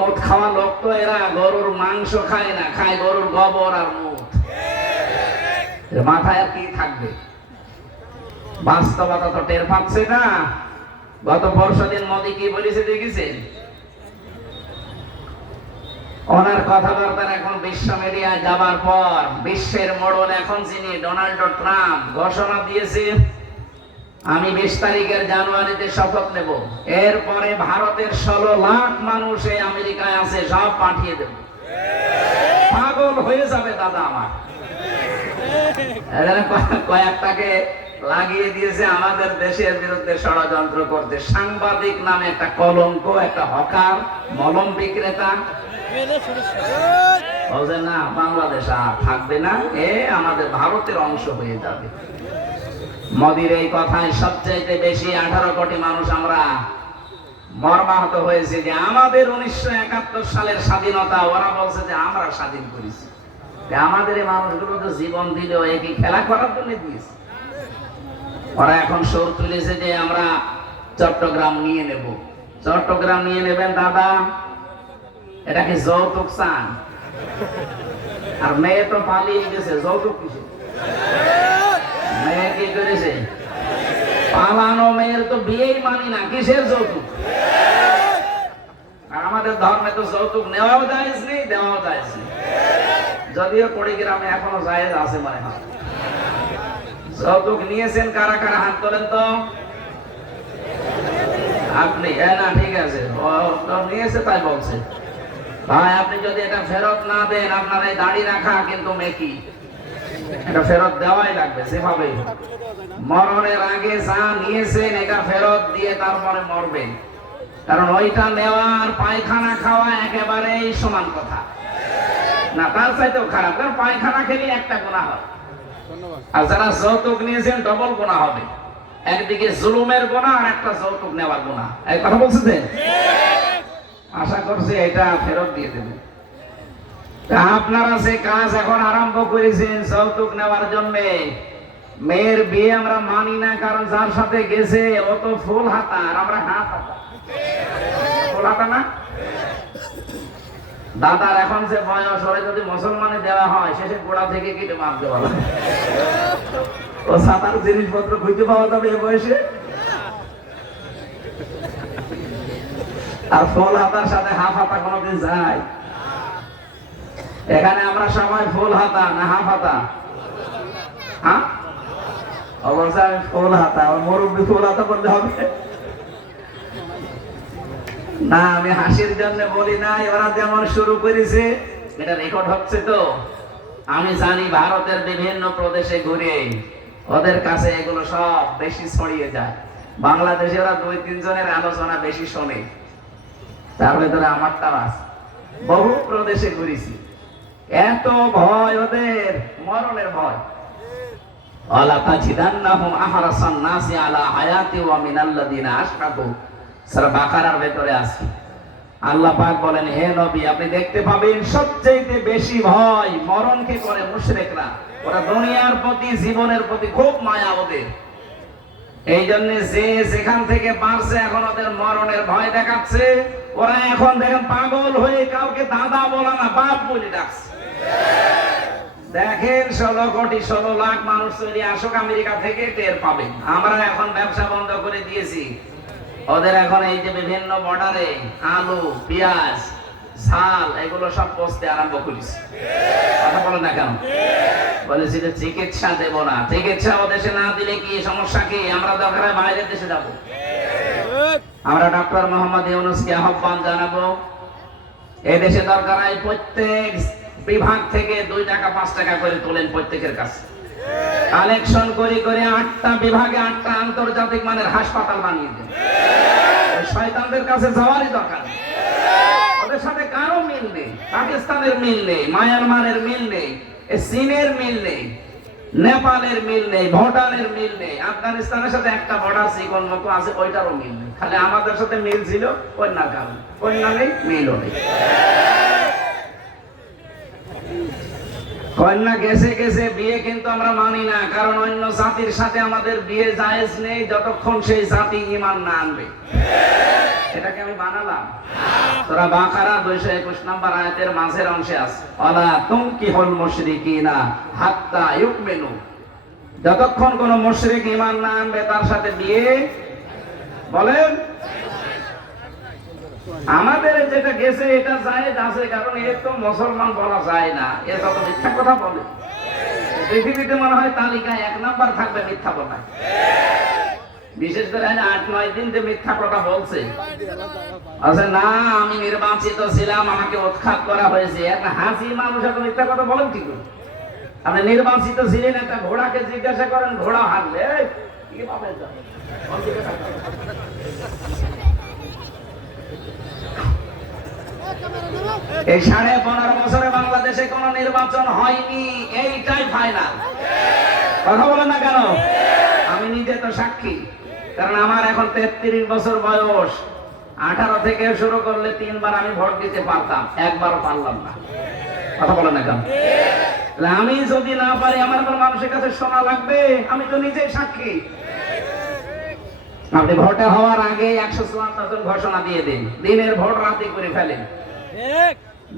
মদ খাওয়া লোক তো এরা গরুর মাংস খায় না, খায় গরুর গোবর আর মুত। মাথায় আর কি থাকবে? বাস্তবতা তো টের পাচ্ছে না। গত পরশুদিন মোদী কি বলেছে দেখেছেন? ওনার কথাবার্তা এখন বিশ্ব মিডিয়ায় যাবার পর বিশ্বের মোড়ল এখন যিনি ডোনাল্ড ট্রাম্প ঘোষণা দিয়েছে, আমি 20 তারিখের জানুয়ারিতে শপথ নেব, এরপরে ভারতের 16 লাখ মানুষ এই আমেরিকায় আছে, সব পাঠিয়ে দেব। পাগল হয়ে যাবে দাদা আমার। কয়েকটাকে লাগিয়ে দিয়েছে আমাদের দেশের বিরুদ্ধে ষড়যন্ত্র করতে। সাংবাদিক নামে একটা কলঙ্ক, একটা হকার, মলম বিক্রেতা। বলছে না বাংলাদেশ আর থাকবে না, এ আমাদের ভারতের অংশ হয়ে যাবে। মোদির এই কথায় সবচাইতে বেশি 18 কোটি মানুষ আমরা মর্মাহত হয়েছে যে আমাদের 1971 সালের স্বাধীনতা ওরা বলছে যে আমরা স্বাধীন করেছি। আমাদের এই মানুষগুলো তো জীবন দিলেও একই খেলা করার জন্য দিয়েছে। ওরা এখন সুর তুলেছে যে আমরা চট্টগ্রাম নিয়ে নেব। চট্টগ্রাম নিয়ে নেবেন দাদা, এটা কি যৌতুক চান? আর মেয়ে তো পালিয়ে গেছে, যৌতুক কিসে? মেয়ে কি করেছে? পালানো মেয়ের তো বিয়েই মানি না, কিসের যৌতুক? আর আমাদের ধর্মে তো যৌতুক নেওয়াও জায়েজ নেই, দেওয়াও জায়েজ নেই। যদিও কুড়িগ্রামে এখনো জায়েজ আছে মনে হয়। যৌতুক নিয়েছেন কারা কারা হাত তোলেন তো? আপনি? না ঠিক আছে, নিয়েছে তাই বলছে। ভাই আপনি যদি এটা ফেরত না দেন, আপনার এই দাড়ি রাখা কিন্তু মেকি, এটা ফেরত দেওয়াই লাগবে সেভাবেই। মরণের আগে যা নিয়েছেন এটা ফেরত দিয়ে তারপরে মরবেন, কারণ ওইটা নেওয়ার পায়খানা খাওয়া একেবারেই সমান কথা না, তার চাইতেও খারাপ। কারণ পায়খানা খেলে একটা গুনাহ হয়, আর যারা যৌতুক নিয়েছেন ডবল গুনাহ হবে। একদিকে জুলুমের গুনাহ আর একটা যৌতুক নেওয়ার গুনাহ। এই কথা বলছেন? আশা করছি এটা ফেরত দিয়ে দেবেন। আপনারা যে কাজ এখন আরম্ভ করেছেন যৌতুক নেওয়ার জন্য, মেয়ের বিয়ে আমরা মানি না, কারণ যার সাথে গেছে ও তো ফুল হাতা আর আমরা হাত হাতা। ফুল হাতা না দাদার এখন যে বয়স, ওরে যদি মুসলমানে দেওয়া হয় শেষে গোড়া থেকে কেটে মার দেওয়া লাগে। ও সাতার জিনিসপত্র খুঁজে পাওয়া যাবে এ বয়সে? আর ফুল হাতার সাথে হাফ হাতা কোনদিন যায়? এখানে আমরা সবাই ফুল হাতা না হাফ হাতা? হ্যাঁ অবশ্যই আমি ফুল হাতা। মুরব্বী ফুল হাতা বললে হবে না, আমি হাসির জন্য বলি না। ওরা যেমন শুরু করেছে, এটা রেকর্ড হচ্ছে তো। আমি জানি ভারতের বিভিন্ন প্রদেশে ঘুরে ওদের কাছে এগুলো সব বেশি ছড়িয়ে যায়। বাংলাদেশে ওরা 2-3 জনের আলোচনা বেশি শোনে, তার ভেতরে আমারটা আছে। বহু প্রদেশে ঘুরেছি, এত ভয় ওদের, মরণের ভয়। আলা তাজিদান্নাহুম আহরাসান নাসি আলা হায়াতি ওয়া মিনাল্লাযিনা আশরাকু, সূরা বাকারার ভেতরে আছে। আল্লাহ পাক বলেন, হে নবী আপনি দেখতে পাবেন সবচেয়ে বেশি ভয় মরণকে করে মুশরিকরা। ওরা দুনিয়ার প্রতি, জীবনের প্রতি খুব মায়া ওদের। এই জন্য যে যেখান থেকে পারছে এখন ওদের মরণের ভয় দেখাচ্ছে। ওরা এখন দেখেন পাগল হয়ে কাউকে দাদা বলা না, বাপ বলে ডাকছে। দেখেন 16 লাখ মানুষ তৈরি আসুক আমেরিকা থেকে, টের পাবেন। আমরা এখন ব্যবসা বন্ধ করে দিয়েছি। ওদের এখন এই যে বিভিন্ন বর্ডারে আলু, পেঁয়াজ, ঝাল এগুলো সব পচতে আরম্ভ করেছে। কথা বলেন না কেন? বলেছি যে চিকিৎসা দেব না। চিকিৎসা ও দেশে না দিলে কি সমস্যা? কি আমরা দরকার হয় বাইরের দেশে যাব? আমরা ডক্টর মোহাম্মদ ইউনূসকে আহ্বান জানাবো, এই দেশে দরকার হয় প্রত্যেক বিভাগ থেকে 2 টাকা 5 টাকা করে তোলেন প্রত্যেকের কাছে। কালেকশন করে করে 8টা বিভাগে 8টা আন্তর্জাতিক মানের হাসপাতাল বানিয়ে দেন। শয়তানদের কাছে যাওয়ারই দরকার নেই। ওদের সাথে কারো মিল নেই। পাকিস্তানের মিল নেই, মায়ানমারের মিল নেই, চীনের মিল নেই, নেপালের মিল নেই, ভুটানের মিল নেই, আফগানিস্তানের সাথে একটা বর্ডার চিকন মতো আছে, ওইটারও মিল নেই। খালি আমাদের সাথে মিল ছিল কন্যার কারণে, কন্যা নেই, মিলও নেই। কন্যা গেছে গেছে, বিয়ে কিন্তু আমরা মানি না, কারণ অন্য জাতির সাথে আমাদের বিয়ে জায়েজ নেই যতক্ষণ সেই জাতি ঈমান না আনবে। এটাকে আমি বানালাম? সূরা বাকারা 221 নম্বর আয়াতের মাঝের অংশে আছে, ওয়ালা তুনকিহুল মুশরিকিনা হাত্তা ইউমিনু, যতক্ষণ কোন মুশরিক ঈমান না আনবে তার সাথে বিয়ে বলেন। আমাদের যেটা গেছে এটা জায়েজ আছে, কারণ এর তো মুসলমান বলা যায় না, এ যত মিথ্যা কথা বলে পৃথিবীতে মনে হয় তালিকায় 1 নাম্বার থাকবে মিথ্যা কথা। বিশেষ করে 8-9 দিন যে মিথ্যা কথা বলছে, আচ্ছা না আমি নির্বাচিত ছিলাম, আমাকে উৎখাত করা হয়েছে, একটা হাসি মানুষ এত মিথ্যা কথা বলেন কি করে? আপনি নির্বাচিত ছিলেন, একটা ঘোড়াকে জিজ্ঞাসা করেন, ঘোড়া হাঁটবে কিভাবে যাবে? এই 15.5 বছরে বাংলাদেশে কোন নির্বাচন হয়নি, এইটাই ফাইনাল। কথা বলেন না কেন? আমি নিজে তো সাক্ষী, কারণ আমার এখন 33 বছর বয়স। 18 থেকে শুরু করলে 3 বার আমি ভোট দিতে পারতাম, একবারও পারলাম না। কথা বলেন না কেন? আমি যদি না পারি আমার কোন মানুষের কাছে শোনা লাগবে? আমি তো নিজেই সাক্ষী। আপনি ভোটে হওয়ার আগে 154 জন ঘোষণা দিয়ে দিন, দিনের ভোট রাতে করে ফেলেন।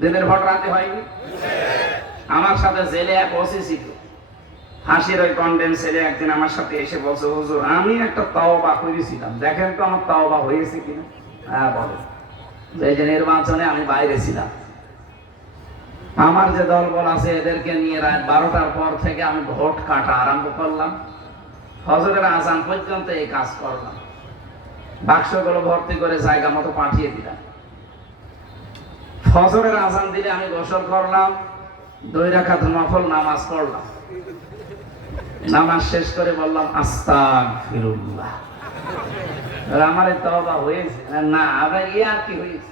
দিনের ভোট রাতে হয়নি। আমার সাথে জেলে এক ওসি ছিল, হাসির ওই কন্ডেন্স ছেলে একদিন আমার সাথে এসে বলছে, হুজুর আমি একটা তাওবা করেছিলাম, দেখেন তো আমার তাওবা হয়েছে কিনা। হ্যাঁ বলে, এই যে নির্বাচনে আমি বাইরে ছিলাম, আমার যে দলবল আছে এদেরকে নিয়ে রাত 12টার পর থেকে আমি ভোট কাটা আরম্ভ করলাম, ফজরের আজান পর্যন্ত এই কাজ করলাম, বাক্সগুলো ভর্তি করে জায়গা মতো পাঠিয়ে দিলাম। ফজরের আজান দিলে আমি গোসল করলাম, 2 রাকাত নফল নামাজ পড়লাম, নামাজ শেষ করে বললাম আস্তাগফিরুল্লাহ। আমার তাওবা হয়েছে না? আবার আর কি হয়েছে?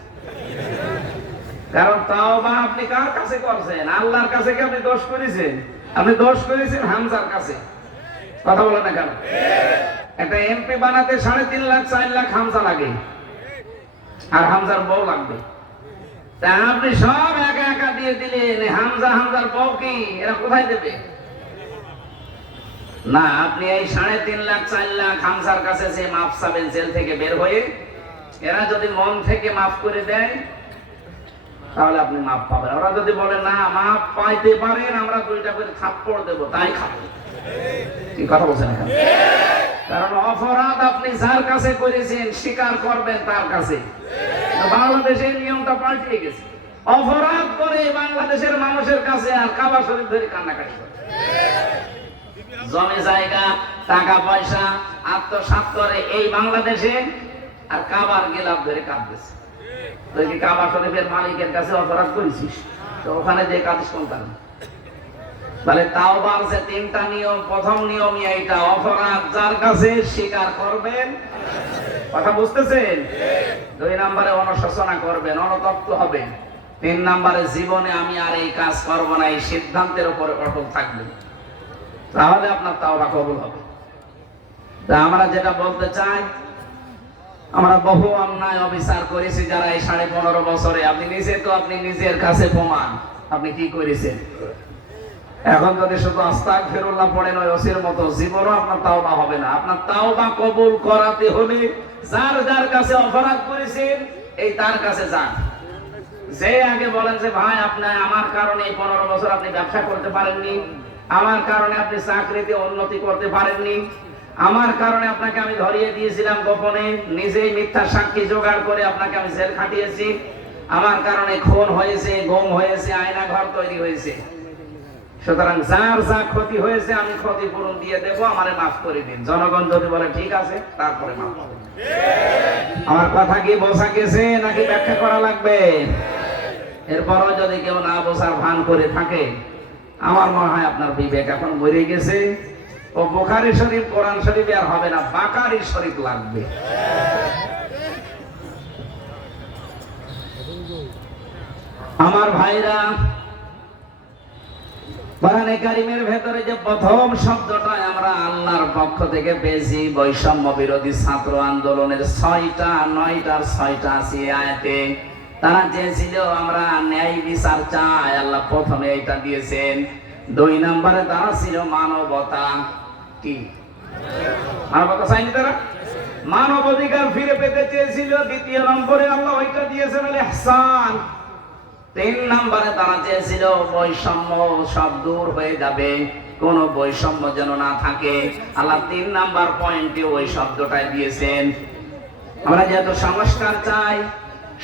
কারণ তাওবা আপনি কার কাছে করছেন? আল্লাহর কাছে কি আপনি দোষ করেছেন? আপনি দোষ করেছেন হামজার কাছে। কথা বলেন না কেন? একটা এমপি বানাতে 3.5 লাখ 4 লাখ হামজা লাগে, আর হামজার বউ লাগবে। তা আপনি সব একা একা দিয়ে দিলেন, হামজার বউ কি এরা কোথায় দেবে? না, আপনি এই 3.5 লাখ 4 লাখ হামজার কাছে যে মাফ চাবেন জেল থেকে বের হয়ে, এরা যদি মন থেকে মাফ করে দেয় তাহলে আপনি মাফ পাবেন। ওরা যদি বলে না মাফ পাইতে পারেন, আমরা 2টা করে থাপ্পড় দেব, তাই খাবেন। কি কথা বলছেন এখন? কারণ অপরাধ আপনি যার কাছে করেছেন স্বীকার করবেন তার কাছে। বাংলাদেশের নিয়মটা পাল্টে গেছে, অপরাধ করে বাংলাদেশের মানুষের কাছে আর কাবা শরীফ ধরে কান্নাকাটি করে, জমি জায়গা টাকা পয়সা আত্মসাৎ করে এই বাংলাদেশে, আর কাবার গিলাফ ধরে কাঁদতেছে। তুই কি কাবা শরীফের মালিকের কাছে অপরাধ করেছিস? তো ওখানে যে কাঁদিস কোন কারণে? তাহলে তাওবার যে 3টা নিয়ম, প্রথম নিয়মই এইটা, অপরাধ যার কাছে স্বীকার করবেন। কথা বুঝতেছেন? 2 নম্বরে অনুশোচনা করবেন, অনুতপ্ত হবেন। 3 নম্বরে জীবনে আমি আর এই কাজ করব না, এই সিদ্ধান্তের উপরে অটল থাকবেন, তাহলে আপনার তাওবা কবুল হবে। তা আমরা যেটা বলতে চাই, আমরা বহু অন্যায় অবিচার করেছি যারা এই 15.5 বছরে। আপনি নিজে তো আপনি নিজের কাছে প্রমাণ আপনি কি করেছেন। এখন যদি শুধু আস্তাগফিরুল্লাহ পড়েন ওই ওসির মতো, জীবনও আপনার তাওবা হবে না। আপনার তাওবা কবুল করাতে হলে যার যার কাছে অপরাধ করেছেন এই তার কাছে যান। যে আগে বলেন যে ভাই আপনি আমার কারণে এই 15 বছর আপনি ব্যবসা করতে পারেননি, আমার কারণে আপনি চাকরিতে উন্নতি করতে পারেননি, আমার কারণে আপনাকে আমি ধরিয়ে দিয়েছিলাম গোপনে, নিজেই মিথ্যা সাক্ষী জোগাড় করে আপনাকে আমি জেল খাটিয়েছি, আমার কারণে খুন হয়েছে, গুম হয়েছে, আয়না ঘর তৈরি হয়েছে। সুতরাং যার যা ক্ষতি হয়েছে আমি ক্ষতিপূরণ দিয়ে দেব, আমারে মাফ করে দিন। জনগণ যদি বলে ঠিক আছে, তারপরে মাফ করবেন। আমার কথা কি বোঝা গেছে নাকি ব্যাখ্যা করা লাগবে? এরপরও যদি কেউ না বোঝার ভান করে থাকে, আমার মনে হয় আপনার বিবেক এখন মরে গেছে। ও বুখারী শরীফ কোরআন শরীফ আর হবে না, বাকারী শরীফ লাগবে। আমার ভাইরা, কোরআনে কারীমের ভেতরে যে প্রথম শব্দটা আমরা আল্লাহর পক্ষ থেকে পেয়েছি, বৈষম্য বিরোধী ছাত্র আন্দোলনের 6টা আছে আয়াতে। তারা চেয়েছিল আমরা ন্যায় বিচার চাই, আল্লাহ প্রথমে এটা দিয়েছেন। 2 নম্বরে তারা ছিল মানবতা। কি মানবতা চাইনি তারা? মানব অধিকার ফিরে পেতে চেয়েছিল, দ্বিতীয় নম্বরে আল্লাহ ওইটা দিয়েছেন আল ইহসান। 3 নম্বরে তারা চেয়েছিল বৈষম্য সব দূর হয়ে যাবে, কোন বৈষম্য যেন না থাকে। আল্লাহ 3 নাম্বার পয়েন্টে ওই শব্দটাই দিয়েছেন। আমরা যেহেতু সংস্কার চাই,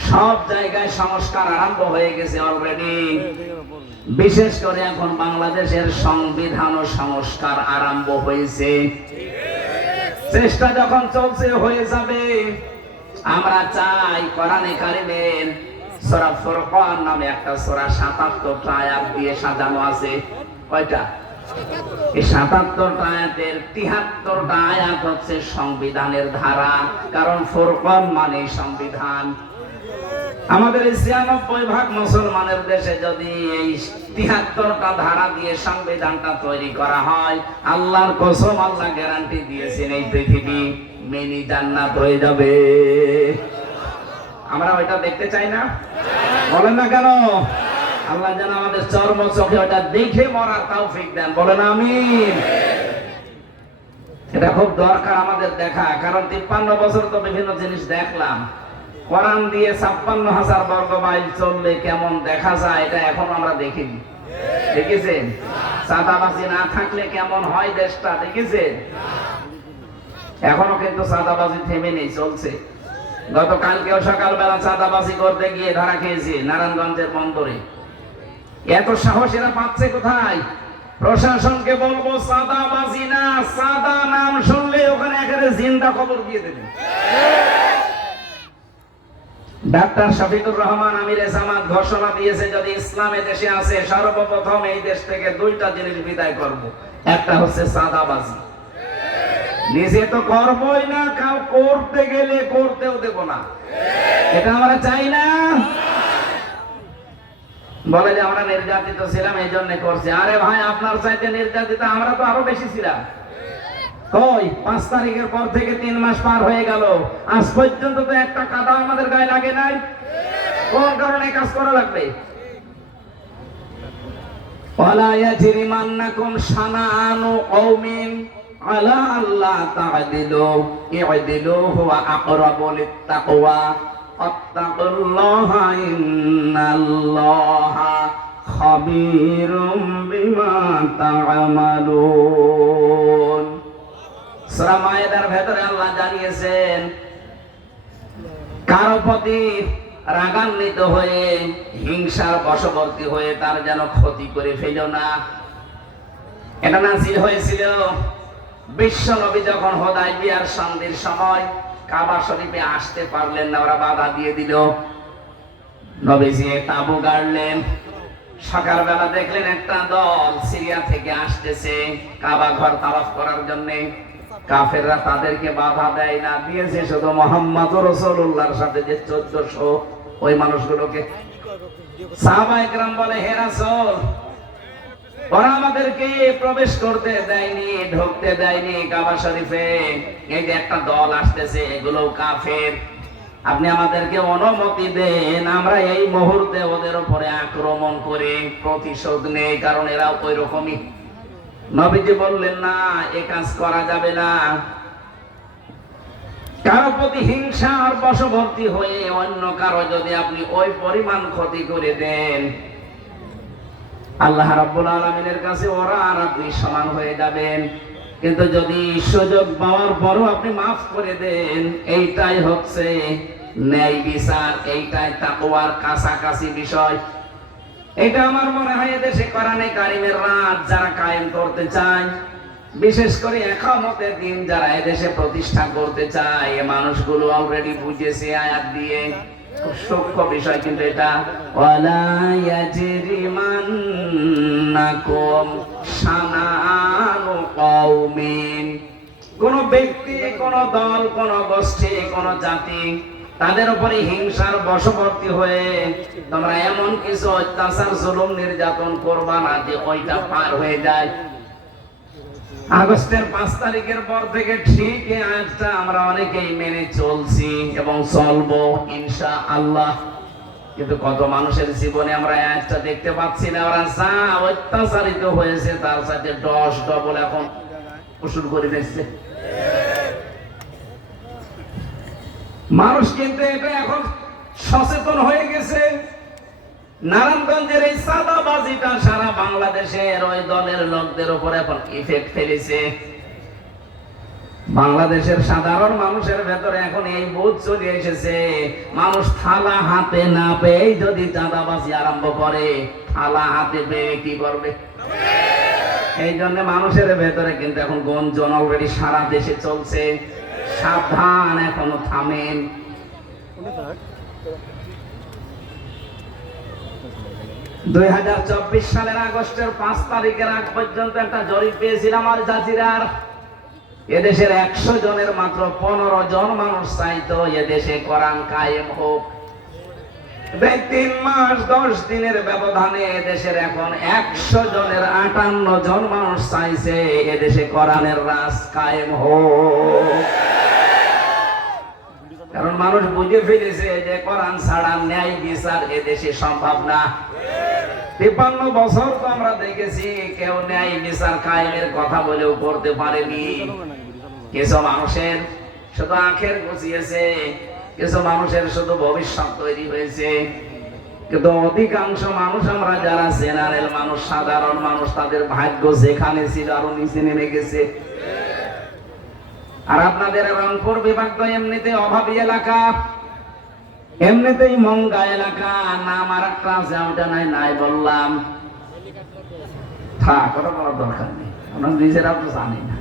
সব জায়গায় সংস্কার আরম্ভ হয়ে গেছে অলরেডি। বিশেষ করে এখন বাংলাদেশের সংবিধান ও সংস্কার আরম্ভ হয়েছে, চেষ্টা যখন চলছে হয়ে যাবে। আমরা চাই কোরআনে কারিমের সূরা ফুরকান নামে একটা সূরা ৭৭টা আয়াত দিয়ে সাজানো আছে। কয়টা? এই ৭৭টা আয়াতের ৭৩টা আয়াত হচ্ছে সংবিধানের ধারা, কারণ ফুরকান মানে সংবিধান। আমাদের ৯৬% মুসলমানের দেশে যদি এই ৭৩টা ধারা দিয়ে সংবিধানটা তৈরি করা হয়, আল্লাহর কসম, আল্লাহ গ্যারান্টি দিয়েছেন এই পৃথিবী মিনি জান্নাত হয়ে যাবে। আমরা ওইটা দেখতে চাই না? বলেন না কেন? আল্লাহ যেন আমাদের চর্ম চোখে ওটা দেখে মরার তৌফিক দেন, বলেন আমিন। এটা খুব দরকার আমাদের দেখা, কারণ ৫৩ বছর তো বিভিন্ন জিনিস দেখলাম। কোরআন দিয়ে ৫৬,০০০ বর্গ মাইল চললে কেমন দেখা যায় এটা এখন আমরা দেখিনি। দেখেছেন? চাঁদাবাজি না থাকলে কেমন হয় দেশটা, দেখেছেন? এখনো কিন্তু চাঁদাবাজি থেমে নেই, চলছে। গতকালকেও সকালবেলা চাঁদাবাজি করতে গিয়ে ধরা খেয়েছি নারায়ণগঞ্জের বন্দরে। এত সাহস এরা পাচ্ছে কোথায়? প্রশাসনকে বলবো চাঁদাবাজি না, চাঁদা নাম শুনলে ওখানে একেবারে জিন্দা খবর দিয়ে দেবে। ডাক্তার শফিকুর রহমান আমিরে জামাত ঘোষণা দিয়েছে, যদি ইসলামে দেশে আসে সর্বপ্রথম এই দেশ থেকে 2টা জিনিস বিদায় করব। একটা হচ্ছে চাঁদাবাজি। নিজে তো করবই না, কাউ করতে গেলে করতেও দেব না। এটা আমরা চাই না। বলে যে আমরা নির্যাতিত ছিলাম এই জন্য করছি। আরে ভাই, আপনার চাইতে নির্যাতিত আমরা তো আরো বেশি ছিলাম। কই 5 তারিখের পর থেকে 3 মাস পার হয়ে গেল, আজ পর্যন্ত তো একটা কাদা আমাদের গায়ে লাগে নাই। কোন কারণে কাজ করা লাগবে? ওয়ালা ইয়াজরিমান্নাকুম শানাআনু কওমিন আলা আল্লা তা'দিলু ই'দিলু হুয়া আকরাবু লিত-তাকওয়া আত্তাকুল্লাহা ইন্নাল্লাহা খাবীরুম বিমা তা'মালুন। সূরা মায়েদার ভেতরে আল্লাহ জানিয়েছেন, কারো প্রতি রাগান্বিত হয়ে হিংসার বশবর্তী হয়ে তার যেন ক্ষতি করে ফেলো না। এটা নাযিল হয়েছিল বিশ্ব নবী যখন হুদায়বিয়ার সন্ধির সময় কাবা শরীফে আসতে পারলেন না, ওরা বাধা দিয়ে দিল। নবীজি তাবু গাড়লেন। সকালবেলা দেখলেন একটা দল সিরিয়া থেকে আসতেছে কাবা ঘর তাওয়াফ করার জন্য। কাফেররা তাদেরকে বাধা দেয় না, দিয়েছে শুধু মুহাম্মদ রাসূলুল্লাহর সাথে যে 1400 ওই মানুষগুলোকে। সাহাবায়ে কেরাম বলে, হে রাসূল, ওরা আমাদেরকে প্রবেশ করতে দেয়নি, ঢুকতে দেয়নি কাবা শরীফে। এই যে একটা দল আসতেছে, এগুলো কাফের, আপনি আমাদেরকে অনুমতি দেন, আমরা এই মুহূর্তে ওদের উপরে আক্রমণ করে প্রতিশোধ নেই, কারণ এরা ওই রকমই। নবীজি বললেন, না, এ কাজ করা যাবে না। কারো প্রতি হিংসা আর বশবর্তী হয়ে অন্য কারো যদি আপনি ওই পরিমাণ ক্ষতি করে দেন, আল্লাহ রাব্বুল আলামিনের কাছে ওরা আর আপনি সমান হয়ে যাবেন। কিন্তু যদি সুযোগ পাওয়ার পরও আপনি মাফ করে দেন, এইটাই হচ্ছে ন্যায় বিচার, এইটাই তাকওয়ার কাছাকাছি বিষয়। এটা আমার মনে হয় এদেশে কোরআনে কারিমের রাত যারা কায়েম করতে চায়, বিশেষ করে ইকামতের দিন যারা এদেশে প্রতিষ্ঠা করতে চায়, এই মানুষগুলো অলরেডি বুঝেছে আয়াত দিয়ে। খুব সূক্ষ্ম বিষয় কিন্তু এটা। ওয়ালা ইয়াজরিমান্নাকুম শানাআনু কওমিন, কোন ব্যক্তি, কোন দল, কোন গোষ্ঠী, কোন জাতি, তাদের উপরে হিংসার বশবর্তী হয়ে তোমরা এমন কিছু অত্যাচার, জুলুম, নির্যাতন করবা না যে ওইটা পার হয়ে যায়। আগস্টের 5 তারিখের পর থেকে ঠিক এই আয়াতটা আমরা অনেকেই মেনে চলছি এবং চলবো ইনশাআল্লাহ। কিন্তু কত মানুষের জীবনে আমরা আয়াতটা দেখতে পাচ্ছি না। ওরা যা অত্যাচারিত হয়েছে তার সাথে 10 ডবল এখন শুরু করে দিচ্ছে। মানুষ কিন্তু এটা এখন সচেতন হয়ে গেছে। নারায়ণগঞ্জের এই চাঁদাবাজিটা সারা বাংলাদেশের ওই দলের লোকদের উপর এখন ইফেক্ট ফেলেছে। বাংলাদেশের সাধারণ মানুষের ভেতরে এখন এই বোধ চলে এসেছে, মানুষ থালা হাতে না পেয়ে যদি চাঁদাবাজি আরম্ভ করে, থালা হাতে পেয়ে কি করবে? এই জন্য মানুষের ভেতরে কিন্তু এখন গঞ্জন অলরেডি সারা দেশে চলছে। সাবধান, এখনো থামেন। 2024 সালের আগস্টের 5 তারিখের আগ পর্যন্ত একটা জরিপ পেয়েছিলাম আল জাজিরার। এদেশের 100 জনের মাত্র 15 জন মানুষ চাইতো এদেশে কোরআন কায়েম হোক। 3 মাস 10 দিনের ব্যবধানে এদেশের এখন 100 জনের 58 জন মানুষ চাইছে এদেশে কোরআনের রাজ কায়েম হোক। কারণ মানুষ বুঝে ফেলেছে যে কোরআন ছাড়া ন্যায় বিচার এদেশে সম্ভব না। 53 বছর তো আমরা দেখেছি কেউ ন্যায় বিচার কায়েমের কথা বলেও করতে পারেনি। কিছু মানুষের শুধু আখের গুছিয়েছে, কিছু মানুষের শুধু ভবিষ্যৎ তৈরি হয়েছে, কিন্তু অধিকাংশ মানুষ আমরা যারা জেনারেল মানুষ, সাধারণ মানুষ, তাদের ভাগ্য যেখানে ছিল আরো নিচে নেমে গেছে। আর আপনাদের রংপুর বিভাগ তো এমনিতে অভাবী এলাকা, এমনিতেই মঙ্গা এলাকা, নাম আর একটা আছে, ওটা নাই বললাম, থাক, ওটা বলার দরকার নেই, আমরা নিজেরা তো জানি না।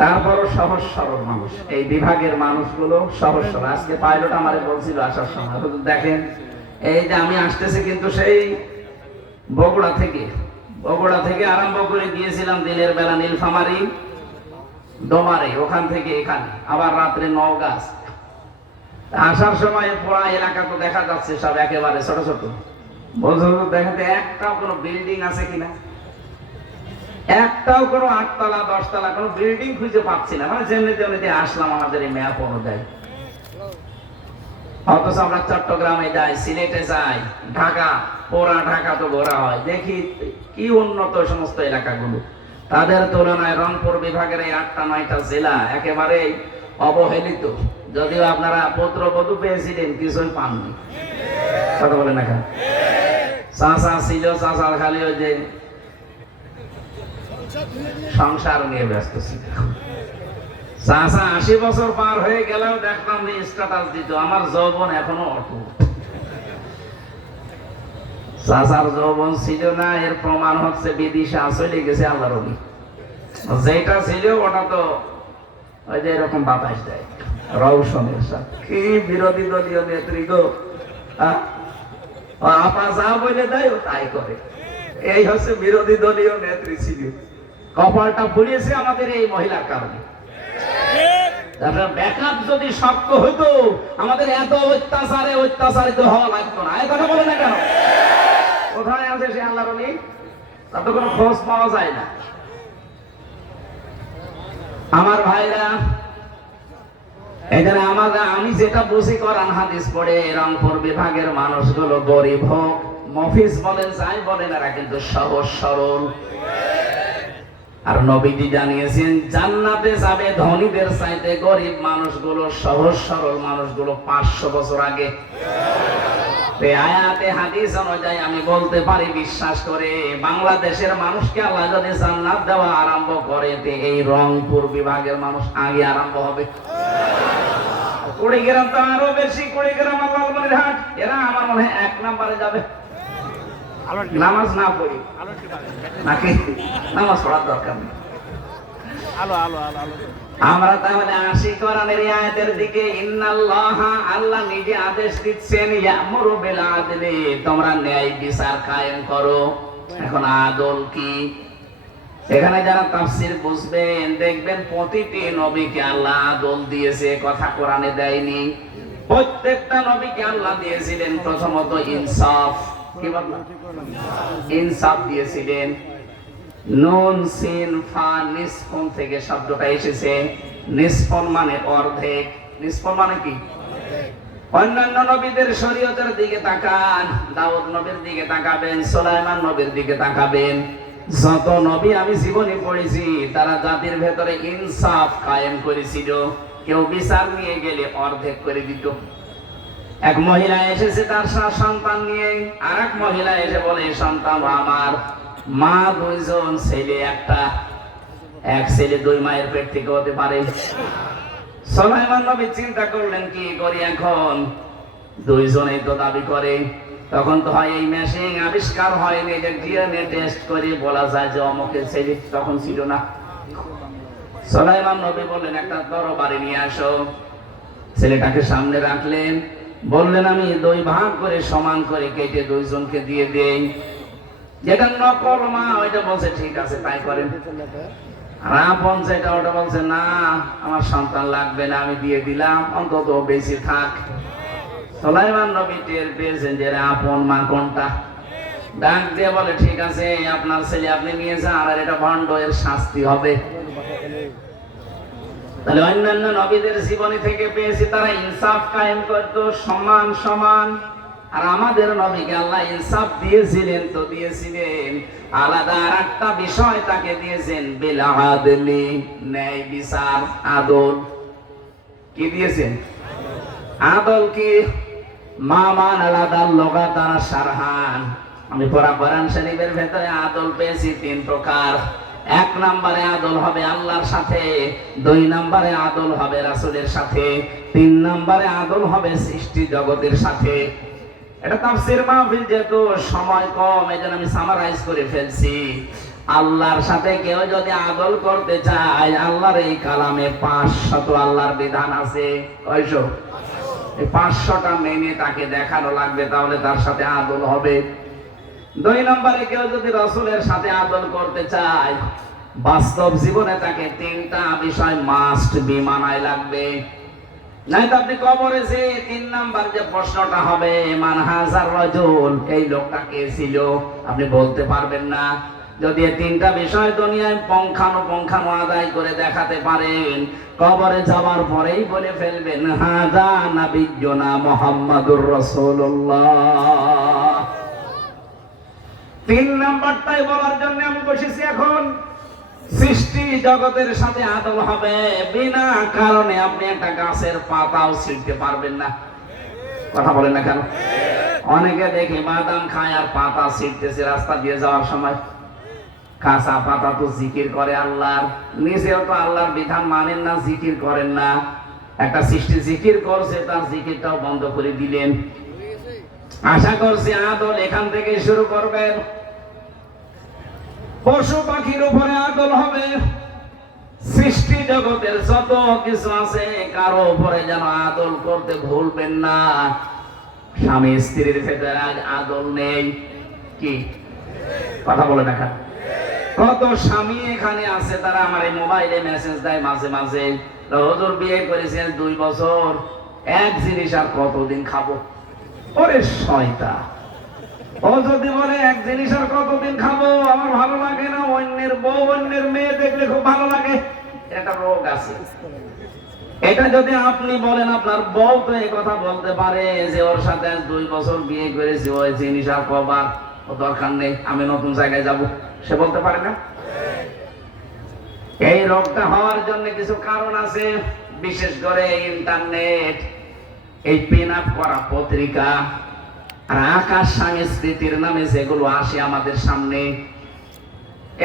তারপরও সহজ সরল মানুষ, এই বিভাগের মানুষগুলো সহজ সরল। আজকে পাইলট আমারে বলছিল আসার সময়, দেখেন এই যে আমি আসতেছি কিন্তু সেই বগুড়া থেকে আরম্ভ করে দিয়েছিলাম দিনের বেলা নীলফামারী, ডোমারে, ওখান থেকে এখানে, আবার রাত্রে নওগাঁ। আসার সময় পুরা এলাকা তো দেখা যাচ্ছে সব একেবারে ছোট ছোট। বলছো দেখাতে একটাও কোনো বিল্ডিং আছে কিনা, একটাও কোনো 8 তলা 10 তলা কোনো বিল্ডিং খুঁজে পাচ্ছি না। মানে যেমনিতে আসলাম আমাদের এই ম্যাপ অনুযায়ী। অথচ আমরা চট্টগ্রামে যাই, সিলেটে যাই, ঢাকা, পুরা ঢাকা তো ঘোরা হয়, দেখি কি উন্নত সমস্ত এলাকাগুলো। তাদের তুলনায় রংপুর বিভাগের এই 8টা 9টা জেলা একেবারেই অবহেলিত। যদিও আপনারা পুত্রবধূ পেয়েছিলেন, কিছুই পাননি। কথা বলেন না, চাচা ছিল, চাচা খালি ওই যে সংসার নিয়ে ব্যস্ত ছিল। চাচা 80 বছর পার হয়ে গেলেও দেখলাম যে স্ট্যাটাস দিত, আমার যৌবন এখনো অটুট। চাচার যৌবন ছিল না, এর প্রমাণ হচ্ছে বিদিশা চলে গেছে আল্লাহর ওলি। যেটা ছিল ওটা তো ওই যে এরকম বাতাস দেয় রওশনের সাথে। কি বিরোধী দলীয় নেত্রী গো, আপা যা বলে দেয় ও তাই করে। এই হচ্ছে বিরোধী দলীয় নেত্রী ছিল। কপালটা পুড়িয়েছে আমাদের এই মহিলার কারণে। ব্যাকআপ যদি শক্ত হইতো আমাদের এত অত্যাচারিত হওয়া লাগতো না। এই কথা বলে না কেন? কোথায় আছে সে আল্লাহর ওলি? তার তো কোনো খোঁজ পাওয়া যায় না। আমার ভাইরা, এখানে আমি যেটা বুঝি কোরআন হাদিস পড়ে, রংপুর বিভাগের মানুষগুলো গরিব হোক, মফিজ বলেন, যাই বলেন, এরা কিন্তু সহজ সরল। আর নবীজি জানিয়েছেন জান্নাতে যাবে ধনীদের চাইতে গরিব মানুষগুলো, সহজ সরল মানুষগুলো 500 বছর আগে। আয়াতে হাদিস অনুযায়ী আমি বলতে পারি বিশ্বাস করে, বাংলাদেশের মানুষকে আল্লাহ যদি জান্নাত দেওয়া আরম্ভ করে, এই রংপুর বিভাগের মানুষ আগে আরম্ভ হবে। কুড়িগ্রাম তো আরো বেশি, কুড়িগ্রাম আর লালমনিরহাট, এরা আমার মনে হয় 1 নম্বরে যাবে। নামাজ না পড়ি নাকি? নামাজ পড়ার দরকার নেই। আমরা তাহলে আসি কোরআনের আয়াতের দিকে। ইন্নাল্লাহা, আল্লাহ নিজে আদেশ দিচ্ছেন, ইয়ামুরু বিল আদলি, তোমরা ন্যায় বিচার কায়েম করো। এখন আদল কি? এখানে যারা তাফসীর বুঝবেন দেখবেন প্রতিটি নবীকে আল্লাহ আদল দিয়েছে, কথা কোরআনে দেয়নি। প্রত্যেকটা নবীকে আল্লাহ দিয়েছিলেন প্রথমত ইনসাফ। কি বললাম? ইনসাফ দিয়েছিলেন। নুন সিন ফা নিসফন থেকে শব্দটা এসেছে। নিসফন মানে অর্ধেক। নিসফন মানে কি? অন্যান্য নবীদের শরীয়তের দিকে তাকান, দাউদ নবীর দিকে তাকাবেন, সুলাইমান নবীর দিকে তাকাবেন। যত নবী আমি জীবনে পড়েছি তারা জাতির ভেতরে ইনসাফ কায়েম করেছিল। কেউ বিচার নিয়ে গেলে অর্ধেক করে দিত। এক মহিলা এসেছে তার সন্তান নিয়ে, আর এক মহিলা এসে বলে সন্তান আমার, মা দুইজন, ছেলে একটা, এক ছেলে দুই মায়ের পেট থেকে হতে পারে। সুলাইমান নবী চিন্তা করলেন কি করি এখন, দুইজনেই তো দাবি করে। তখন তো হয় এই মেশিন আবিষ্কার হয়নি যে ডিএনএ টেস্ট করে বলা যায় যে অমুকের ছেলে, তখন ছিল না। সুলাইমান নবী বললেন একটা তরবারি নিয়ে আসো। ছেলেটাকে সামনে রাখলেন, বললেন আমি দুই ভাগ করে সমান করে কেটে দুইজনকে দিয়ে দেই। যেটা নকল মা ওইটা বলছে ঠিক আছে তাই করেন, আর আপন যেটা ওটা বলছে না আমার সন্তান লাগবে না, আমি দিয়ে দিলাম, অন্তত বেশি থাক। সুলাইমান নবী টের পেয়েছেন যে আপন মা কোনটা। ডাক দিয়ে বলে ঠিক আছে আপনার ছেলে আপনি নিয়ে যান, আর এটা ভণ্ড, এর শাস্তি হবে। তাহলে অন্যান্য নবীদের জীবনী থেকে পেয়েছি তারা ইনসাফ কায়েম করত, সমান সমান। আর আমাদের নবীকে আল্লাহ ইনসাফ দিয়েছিলেন তো দিয়েছিলেন, আলাদা আর একটা বিষয় তাকে দিয়েছেন, বিল আদলি, ন্যায় বিচার, আদল। কি দিয়েছেন? আদল কি? মামান আলাদা লগাতার সারহান। আমি পড়া কোরআন শরীফের ভেতরে আদল পেয়েছি তিন প্রকার। এক নম্বরে আদল হবে আল্লাহর সাথে, দুই নম্বরে আদল হবে রাসূলের সাথে, তিন নম্বরে আদল হবে সৃষ্টি জগতের সাথে। এটা তাফসীর মাহফিল, যেহেতু সময় কম এজন্য আমি সামারাইজ করে ফেলছি। আল্লাহর সাথে কেউ যদি আদল করতে চায়, আল্লাহর এই কালামে 500 আল্লাহর বিধান আছে। কয়শো? এই 500টা মেনে তাকে দেখানো লাগবে, তাহলে তার সাথে আদল হবে। দুই নম্বরে কেউ যদি রাসূলের সাথে আদল করতে চায়, বাস্তব জীবনে তাকে তিনটা বিষয় মাস্ট বি মানায় লাগবে। নাই তো আপনি কবরে যে 3 নাম্বার যে প্রশ্নটা হবে, মান হাজার রাজুল, এই লোকটা কে ছিল, আপনি বলতে পারবেন না। যদি এই তিনটা বিষয় দুনিয়ায় পঙ্খানুপুঙ্খানু আদায় করে দেখাতে পারেন, কবরে যাবার পরেই বলে ফেলবেন হাযা নাবিয়্যুনা মুহাম্মাদুর রাসূলুল্লাহ। 3 নাম্বারটাই বলার জন্য আমি বসেছি এখন। সৃষ্টি জগতের সাথে আদল হবে, বিনা কারণে আপনি একটা গাছের পাতাও ছিঁড়তে পারবেন না। কথা বলেন না কেন? অনেকে দেখে বাদাম খায় আর পাতা ছিঁড়তেছে রাস্তা দিয়ে যাওয়ার সময়। কাঁচা পাতা তো জিকির করে আল্লাহর, নিজেও তো আল্লাহর বিধান মানেন না, জিকির করেন না। একটা সৃষ্টি জিকির করছে, তার জিকিরটাও বন্ধ করে দিলেন। আশা করছি আদল এখান থেকে শুরু করবেন। পশু পাখির উপরে আদল হবে, সৃষ্টি জগতের যত কিছু আছে কারো উপরে যেন আদল করতে ভুলবেন না। স্বামী স্ত্রীর ভেতরে আদল নেই। কি কথা বলে দেখা, কত স্বামী এখানে আছে তারা আমার এই মোবাইলে মেসেজ দেয় মাঝে মাঝে, হুজুর বিয়ে করেছেন 2 বছর, এক জিনিস আর কতদিন খাবো। ওরে শয়তান, ও যদি বলে এক জিনিস আর কতদিন খাবো, আমার ভালো লাগে না, অন্যের বউ অন্যের মেয়ে দেখলে খুব ভালো লাগে, এটা রোগ আছে। এটা যদি আপনি বলেন, আপনার বউ তো এই কথা বলতে পারে যে ওর সাথে 2 বছর বিয়ে করেছি, ওই জিনিস আর কবার ও দরকার নেই, আমি নতুন জায়গায় যাব, সে বলতে পারে না? এই রোগটা হওয়ার জন্য কিছু কারণ আছে, বিশেষ করে ইন্টারনেট, এই পিন আপ করা পত্রিকা আর আকাশ সংস্কৃতির নামে যেগুলো আসে আমাদের সামনে।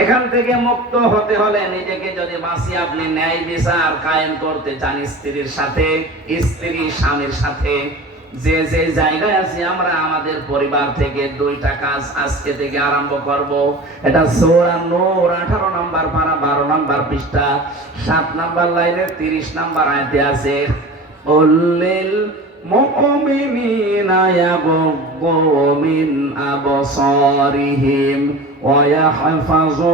এখান থেকে মুক্ত হতে হলে নিজেকে যদি বাঁচিয়ে আপনি ন্যায় বিচার কায়েম করতে চান স্ত্রীর সাথে, স্ত্রী স্বামীর সাথে, যে যে জায়গায় আছি আমরা আমাদের পরিবার থেকে 2টা কাজ আজকে থেকে আরম্ভ করব। এটা সূরা নূর 18 নম্বর পারা 12 নম্বর পৃষ্ঠা 7 নম্বর লাইনের 30 নম্বর আয়াতে আছে, উল্লিল মুমিনিনা ইয়াগুদ্দু মিন আবসারিহিম ওয়া ইয়াহফাযু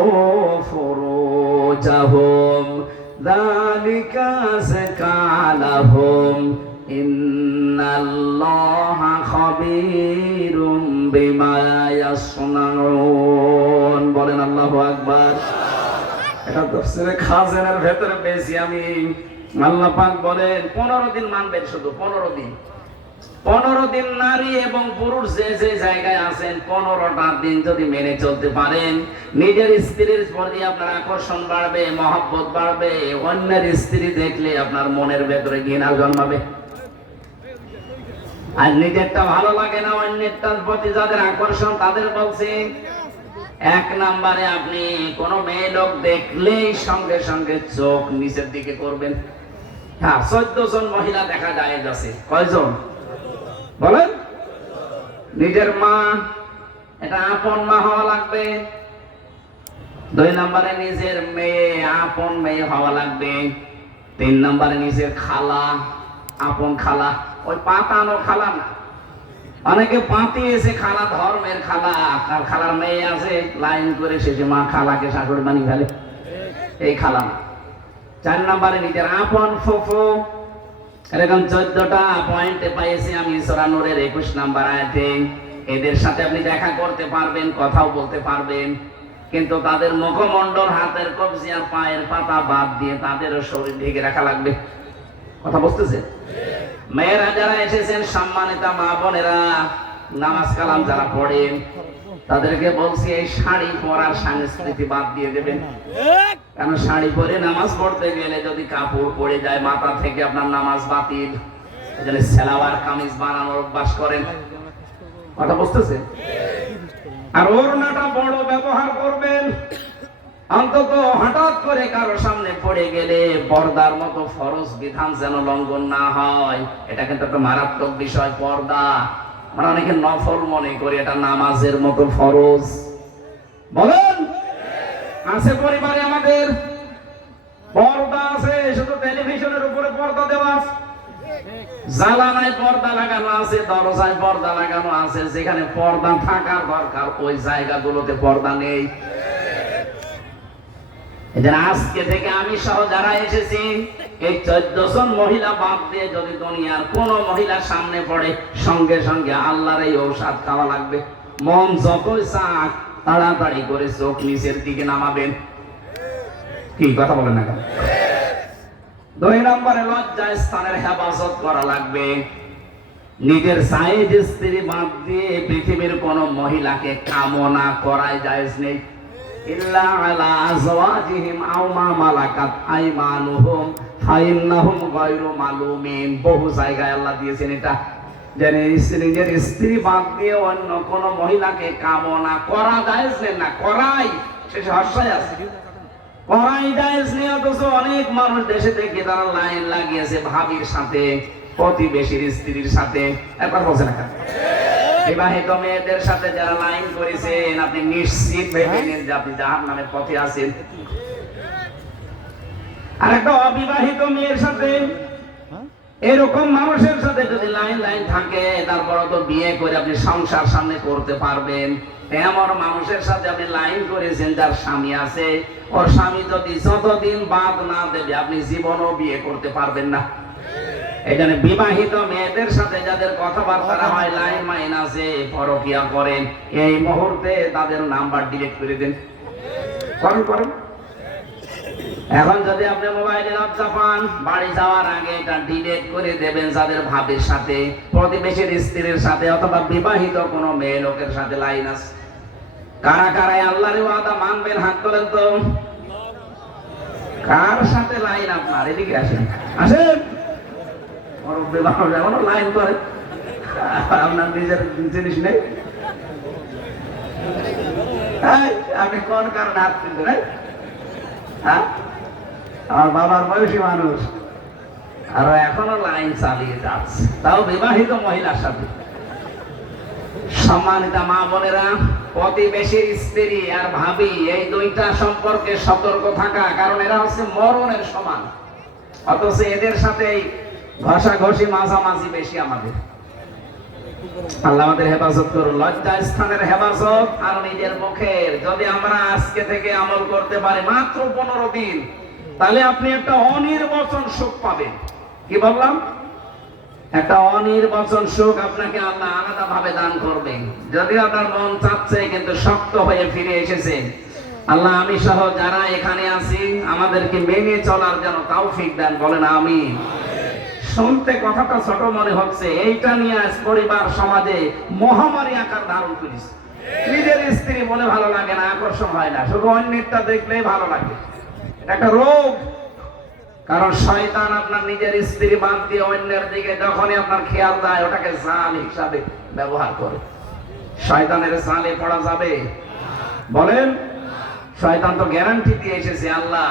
ফুরুজাহুম যালিকা আযকা লাহুম ইন্নাল্লাহা খাবীরুম বিমা ইয়াসনাউন। বলেন আল্লাহু আকবার। এটা তাফসীরে খাজানার ভেতরে পেয়েছি আমি। আল্লাহ পাক বলেন 15 দিন মানবেন, শুধু 15 দিন। 15 দিন নারী এবং পুরুষ যে যে জায়গায় আছেন 15টা দিন যদি মেনে চলতে পারেন, নিজের স্ত্রীর প্রতি আপনার আকর্ষণ বাড়বে, মহব্বত বাড়বে, অন্যের স্ত্রী দেখলে আপনার মনের ভেতরে ঘৃণা জন্মাবে। আর নিজেরটা ভালো লাগে না, অন্যেরটার প্রতি যাদের আকর্ষণ তাদের বলছে 1 নম্বরে আপনি কোন মেয়ে লোক দেখলেই সঙ্গে সঙ্গে চোখ নিচের দিকে করবেন। হ্যাঁ, 14 জন মহিলা দেখা যায় যাচ্ছে। কয়জন বলেন? নিজের মা, এটা আপন মা হওয়া লাগবে। 2 নম্বরে নিজের মেয়ে, আপন মেয়ে হওয়া লাগবে। 3 নম্বরে নিজের খালা, আপন খালা, ওই পাতানো খালা না। অনেকে পাতিয়েছে খালা, ধর্মের খালা, আর খালার মেয়ে আছে লাইন করে শেষে মা খালাকে শাশুড়ি বানিয়ে ফেলে, এই খালা না। 4 নম্বরে নিজের আপন ফুফু। এরকম 14টা পয়েন্টে পাইছি আমি সূরা নূরের 21 নম্বর আয়াতে। এদের সাথে আপনি দেখা করতে পারবেন, কথাও বলতে পারবেন, কিন্তু তাদের মুখমণ্ডল, হাতের কবজি আর পায়ের পাতা বাদ দিয়ে তাদেরও শরীর ঢেকে রাখা লাগবে। কথা বুঝতেছে? মেয়েরা যারা এসেছেন, সম্মানিতা মা বোনেরা, নামাজ কালাম যারা পড়েন, তাদেরকে বলছি এই শাড়ি পরার সংস্কৃতি বাদ দিয়ে দেবেন। কারণ শাড়ি পরে নামাজ পড়তে গেলে যদি কাপড় পড়ে যায় মাথা থেকে, আপনার নামাজ বাতিল। এজন্য সালোয়ার কামিজ বানানোর অভ্যাস করেন। কথা বুঝতেছে? আর ওড়নাটা বড় ব্যবহার করবেন। অন্তত হঠাৎ করে কারো সামনে পড়ে গেলে পর্দার মতো ফরজ বিধান যেন লঙ্ঘন না হয়। এটা কিন্তু একটা মারাত্মক বিষয়, পর্দা। আমরা অনেকে নফল মনে করি, এটা নামাজের মতো ফরজ। বলেন, আছে পরিবারে আমাদের পর্দা আছে, শুধু টেলিভিশনের উপরে পর্দা দেওয়া আছে, জানালায় পর্দা লাগানো আছে, দরজায় পর্দা লাগানো আছে। যেখানে পর্দা থাকার দরকার ওই জায়গাগুলোতে পর্দা নেই। এদের আজকে থেকে আমি সহ যারা এসেছি, এই 14 জন মহিলা বাদ দিয়ে যদি দুনিয়ার কোন মহিলার সামনে পড়ে, সঙ্গে সঙ্গে আল্লাহর এই ঔষধ খাওয়া লাগবে। মন যতই চাক তাড়াতাড়ি করে চোখ নিচের দিকে নামাবেন। কি কথা বলেন না? 2 নম্বরে লজ্জা স্থানের হেফাজত করা লাগবে। নিজের সাইজ স্ত্রী বাদ দিয়ে পৃথিবীর কোন মহিলাকে কামনা করাই জায়েজ নেই। ইল্লা আলা আজওয়াজিহিম আও মা মালাকাত আইমানুহুম ফাইন্নাহুম গায়রু মালুমিন। বহু জায়গায় আল্লাহ দিয়েছেন এটা, যে নিজের স্ত্রী বাদ দিয়ে অন্য কোন মহিলাকে কামনা করা জায়েজ নেই। না করাই, শেষে হর্ষায় আছে, করাই জায়েজ নেই। অথচ অনেক মানুষ দেশে দেখে তারা লাইন লাগিয়েছে ভাবির সাথে, প্রতিবেশীর স্ত্রীর সাথে। একবার বলছেন না? বিবাহিত মেয়েদের সাথে যারা লাইন করেছেন, আপনি নিশ্চিত ভেবে নিন যে আপনি জাহান্নামের পথে আছেন। আর একটা অবিবাহিত মেয়ের সাথে, এরকম মানুষের সাথে যদি লাইন থাকে, তারপর তো বিয়ে করে আপনি সংসার সামনে করতে পারবেন। এমন মানুষের সাথে আপনি লাইন করেছেন যার স্বামী আছে, ওর স্বামী যদি যতদিন বাদ না দেবে আপনি জীবনও বিয়ে করতে পারবেন না। এই জন্য বিবাহিত মেয়েদের সাথে যাদের কথাবার্তা হয়, লাইন মাইন আছে, পরকিয়া করেন, এই মুহূর্তে তাদের নাম্বার ডিলিট করে দেন। করেন। এখন যদি আপনি মোবাইলে লজ্জা পান, বাড়ি যাওয়ার আগে এটা ডিলিট করে দেবেন। যাদের ভাবের সাথে, প্রতিবেশীর স্ত্রীর সাথে, অথবা বিবাহিত কোনো মেয়ে লোকের সাথে লাইন আছে, কারা কারা আল্লাহর ওয়াদা মানবেন? হাত তোলেন তো। কার সাথে লাইন আপনার? এদিকে আসেন। লাইন করে আপনার নিজের জিনিস নেই, আপনি কোন কারণে হাত তুলবেন? আমার বাবার বয়সী মানুষ আর এখনো লাইন চালিয়ে যাচ্ছে, তাও বিবাহিত মহিলার সাথে। সম্মানিতা মা বোনেরা, প্রতিবেশীর স্ত্রী আর ভাবি, এই দুইটা সম্পর্কে সতর্ক থাকা, কারণ এরা হচ্ছে মরণের সমান। অথচ এদের সাথে ঘষাঘষি মাঝামাঝি বেশি আমাদের। আল্লাহ আমাদের হেফাজত করুন। লজ্জা স্থানের হেফাজত আর নিজের মুখের যদি আমরা আজকে থেকে আমল করতে পারি, মাত্র 15 দিন, তাহলে আপনি একটা অনির্বচন সুখ পাবেন। কি বললাম? একটা অনির্বচন সুখ আপনাকে আল্লাহ আলাদা ভাবে দান করবেন। যদি আপনার মন চাচ্ছে কিন্তু শক্ত হয়ে ফিরে এসেছে, আল্লাহ আমি সহ যারা এখানে আছি আমাদেরকে মেনে চলার যেন তৌফিক দেন। বলেন আমিন। শুনতে কথাটা ছোট মনে হচ্ছে, এইটা নিয়ে আজ পরিবার সমাজে মহামারী আকার ধারণ করেছে। নিজের স্ত্রী বলে ভালো লাগে না, আকর্ষণ হয় না, শুধু অন্যেরটা দেখলেই ভালো লাগে। এটা একটা রোগ। কারণ শয়তান আপনার নিজের স্ত্রী বাদ দিয়ে অন্যের দিকে যখনই আপনার খেয়াল যায়, ওটাকে জাল হিসাবে ব্যবহার করে। শয়তানের জালে পড়া যাবে? বলেন। শয়তান তো গ্যারান্টি দিয়ে এসেছে, আল্লাহ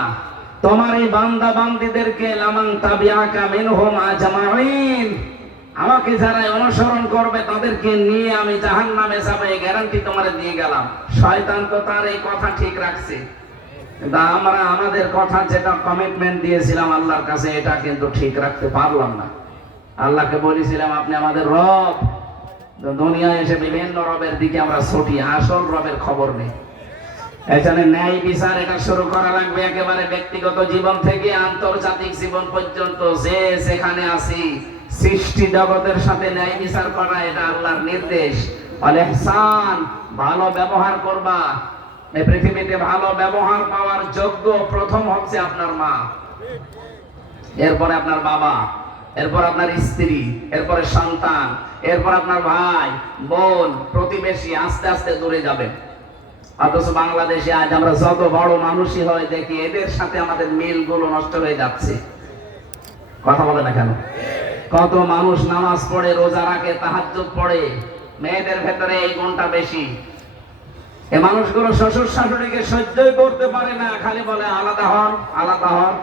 তোমার এই বান্দা বান্দীদেরকে লামান তাবিআকা মিনহুম আজমাইন, আমাকে যারা অনুসরণ করবে তাদেরকে নিয়ে আমি জাহান্নামে যাব, এই গ্যারান্টি তোমারে দিয়ে গেলাম। শয়তান তো তার এই কথা ঠিক রাখছে, কিন্তু আমরা আমাদের কথা যেটা কমিটমেন্ট দিয়েছিলাম আল্লাহর কাছে, এটা কিন্তু ঠিক রাখতে পারলাম না। আল্লাহকে বলেছিলাম আপনি আমাদের রব, দুনিয়ায় এসে বিভিন্ন রবের দিকে আমরা ছুটি, আসল রবের খবর নেই। এখানে ন্যায় বিচার এটা শুরু করা লাগবে একেবারে ব্যক্তিগত জীবন থেকে আন্তর্জাতিক জীবন পর্যন্ত। যে সেখানে আছি, সৃষ্টি জগতের সাথে ন্যায় বিচার করা, এটা আল্লাহর নির্দেশ। আল ইহসান, ভালো ব্যবহার করবা। এই পৃথিবীতে ভালো ব্যবহার পাওয়ার যোগ্য প্রথম হচ্ছে আপনার মা, এরপরে আপনার বাবা, এরপর আপনার স্ত্রী, এরপরে সন্তান, এরপর আপনার ভাই বোন, প্রতিবেশী। আস্তে আস্তে দূরে যাবেন। অথচ বাংলাদেশে আজ আমরা যত বড় মানুষই হয় দেখি, এদের সাথে আমাদের মিলগুলো নষ্ট হয়ে যাচ্ছে। কথা বলে না কেন? কত মানুষ নামাজ পড়ে, রোজা রাখে, তাহাজ্জুদ পড়ে, মেয়েদের ভেতরে এই গুণটা বেশি। এই মানুষগুলো শ্বশুর শাশুড়িকে সহ্যই করতে পারে না, খালি বলে আলাদা হন, আলাদা হন।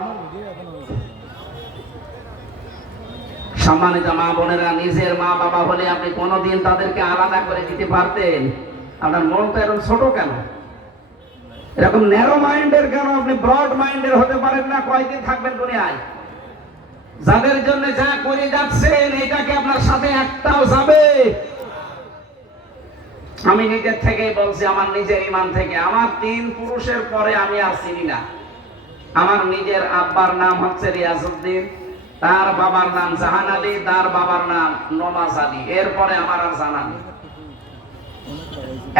সম্মানিত মা বোনেরা, নিজের মা বাবা হলে আপনি কোনোদিন তাদেরকে আলাদা করে দিতে পারতেন? আপনার মনটা এরকম ছোট কেন? এরকম ন্যারো মাইন্ডের কেন? আপনি ব্রড মাইন্ডের হতে পারেন না? কয়দিন থাকবেন দুনিয়ায়? যাদের জন্য যা করে যাচ্ছেন, এটাকে আপনার সাথে একটাও যাবে? আমি নিজের থেকেই বলছি, আমার নিজের ইমান থেকে, আমার 3 পুরুষের পরে আমি আর চিনি না। আমার নিজের আব্বার নাম হচ্ছে রিয়াজউদ্দিন, তার বাবার নাম জাহান আলী, তার বাবার নাম নমাজ আলী, এরপরে আমার আর জানা নেই।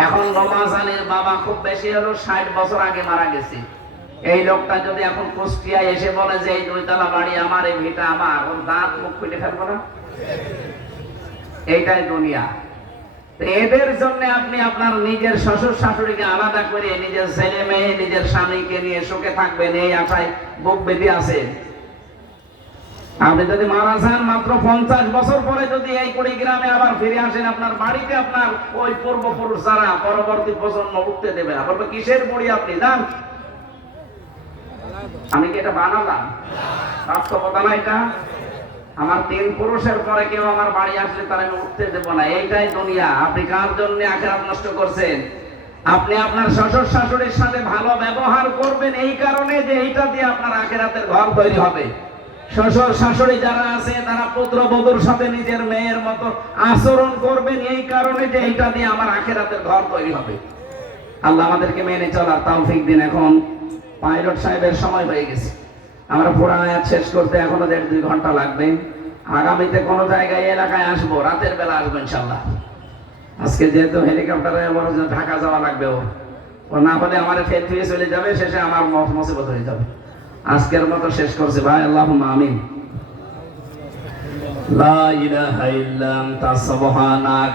এখন নমাজ আলীর বাবা খুব বেশি হলো 60 বছর আগে মারা গেছে। এই লোকটা যদি এখন কুষ্টিয়ায় এসে বলে যে এই 2 তলা বাড়ি আমার, এই ভিটা আমার, ওর দাঁত মুখ খুলে ফেলবো না? এইটাই দুনিয়া। এদের জন্য আপনি আপনার নিজের শ্বশুর শাশুড়িকে আলাদা করে নিজের ছেলে মেয়ে, নিজের স্বামীকে নিয়ে সুখে থাকবেন, এই আশায় বুক বেঁধে আছেন। আপনি যদি মারা যান মাত্র 50 বছর পরে, যদি এই কুড়িগ্রামে আবার ফিরে আসেন, আপনার বাড়িতে আপনার ওই পূর্বপুরুষ যারা পরবর্তী প্রজন্ম উঠতে দেবে না, বলবে কিসের বড়ি আপনি যান। আমি কি এটা বানালাম? বাস্তবতা না এটা? আমার 3 পুরুষের পরে কেউ আমার বাড়ি আসলে তার আমি উঠতে দেব না। এইটাই দুনিয়া। আপনি কার জন্য আখিরাত নষ্ট করছেন? আপনি আপনার শ্বশুর শাশুড়ির সাথে ভালো ব্যবহার করবেন এই কারণে যে এইটা দিয়ে আপনার আখিরাতের ঘর তৈরি হবে। শ্বশুর শাশুড়ি যারা আছে তারা পুত্রবধূর সাথে নিজের মেয়ের মতো আচরণ করবেন এই কারণে যে এইটা দিয়ে আমার আখিরাতের ঘর তৈরি হবে। আল্লাহ আমাদেরকে মেনে চলার তৌফিক দিন। এখন পাইলট সাহেবের সময় হয়ে গেছে। আমরা পুরো আয়াত শেষ করতে এখনো 1.5-2 ঘন্টা লাগবে। আগামীতে কোনো জায়গায় এলাকায় আসবো, রাতের বেলা আসবো ইনশাল্লাহ। আজকে যেহেতু হেলিকপ্টারে ঢাকা যাওয়া লাগবে, ও না হলে আমার ফের ফিরে চলে যাবে, শেষে আমার মুসিবত হয়ে যাবে। আজকের মতো শেষ করছি ভাই। আল্লাহুম্মা আমিন। লা ইলাহা ইল্লা আনতা সুবহানাক।